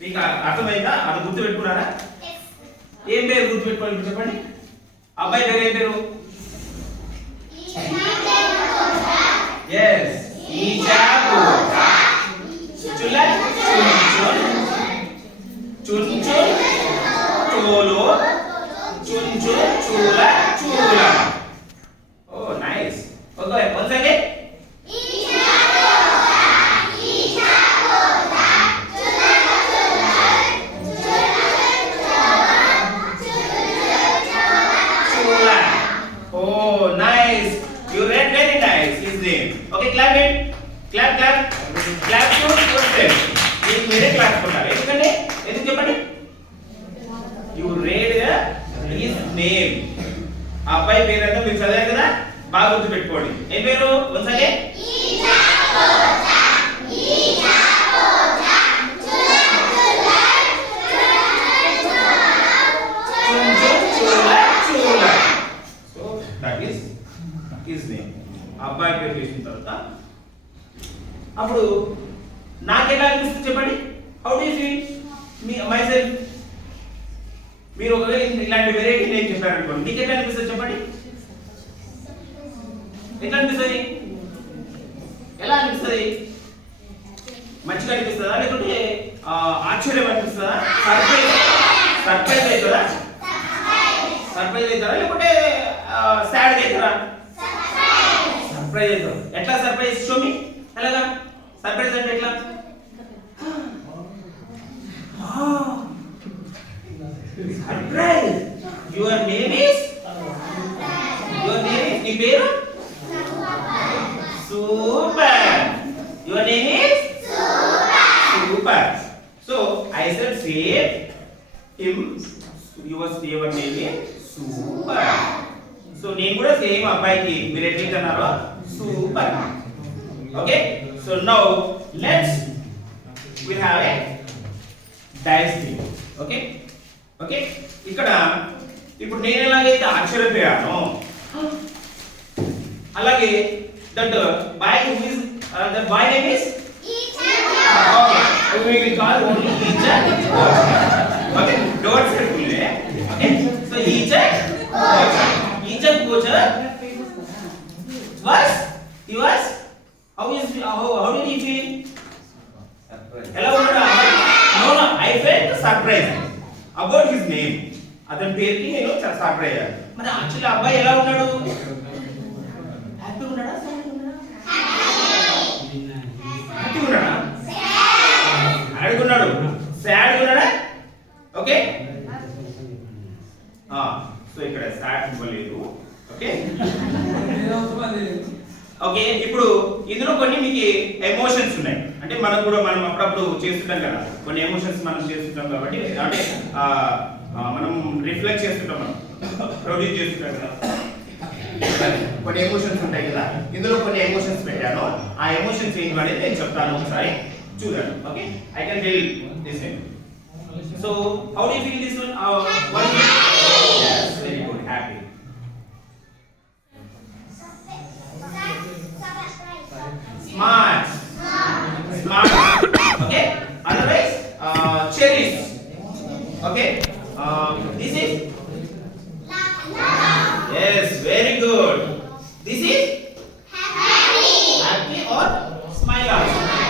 మీకు అర్థమైందా? అది గుర్తు పెట్టుకున్నారా? ఏం పేరు గుర్తు పెట్టుకోవాలి చెప్పండి. అబ్బాయి పేరు ఏం పేరు? yes ఈచా కోచా చుల చున్ చున్ చున్ చోలో చున్ చున్ చూల చూల. oh nice. okay once again. oh nice, you read very nice his name. okay clap it, clap clap clap to yourself. మీరు మీరే క్లాప్ కొట్టాలి. ఎందుకంటే ఎందుకు చెప్పండి? you read his name. అబ్బాయి పేరు అంటే మీరు చదివారు కదా, బాగా గుర్తు పెట్టుకోండి. ఏం పేరు? once again. that is his name. అబ్బాయి పేరు చేసిన తర్వాత అప్పుడు నాకెలా అనిపిస్తుంది చెప్పండి? How do you feel me my self? మీరు ఒకవేళ ఇలాంటి వెరైటీ నేమ్ చెప్పారనుకోండి, మీకు ఎట్లా అనిపిస్తుంది చెప్పండి? ఎట్లా అనిపిస్తుంది? ఎలా అనిపిస్తుంది? మంచిగా అనిపిస్తుందా లేకుంటే ఆశ్చర్యం అనిపిస్తుందా? సర్ప్రైజ్ అవుతుందా? సర్ప్రైజ్ అవుతారా లేకుంటే సాడ్ అవుతారా? సర్ప్రైజ్ అవుతారు. ఎట్లా సర్ప్రైజ్? Show me. ఎలాగా సర్ప్రైజ్ అంటే ఎట్లా? సర్ప్రైజ్. యువర్ నేమ్ ఇస్ నీ పేరు? Super. Your name is super. So I said same him. Your name is super. So నేను కూడా సేమ్ అబ్బాయికి మీరు ఎట్లా అన్నారో super. Okay so now let's we have a dice thing. Okay okay ఇక్కడ ఇప్పుడు నేను ఎలాగైతే ఆశ్చర్యపోయానో అలాగే that boy who is that boy name is okay we will call only teacher. okay don't say full name. okay so teacher coach he was how did he feel? hello no I felt surprised about his name. అతని పేరుకి నేను సర్ప్రైజ్ అయ్యాను. మరి యాక్చువల్లీ అబ్బాయి ఎలా ఉన్నాడు? హ్యాపీ ఉన్నాడా? హ్యాపీ ఉన్నాడా? సాడ్ ఉన్నాడు? సాడ్ ఉన్నాడా? ఓకే సో ఇక్కడ సాడ్ ఇవ్వలేదు. ఓకే ఓకే ఇప్పుడు ఇందులో కొన్ని మీకు ఎమోషన్స్ ఉన్నాయి. అంటే మనం కూడా మనం అప్పుడప్పుడు చేస్తుంటాం కదా, కొన్ని ఎమోషన్స్ మనం చేస్తుంటాం కాబట్టి అంటే మనం రిఫ్లెక్ట్ చేస్తుంటాం, మనం ప్రొడ్యూస్ చేస్తుంటాం కదా, కొన్ని ఎమోషన్స్ ఉంటాయి కదా. ఇందులో కొన్ని ఎమోషన్స్ పెట్టాను. ఆ ఎమోషన్స్ ఏంటి అనేది నేను చెప్తాను, ఒకసారి చూడండి. Okay I can tell this one. So how do you feel this one? yes very good, happy. smart okay otherwise cherish. okay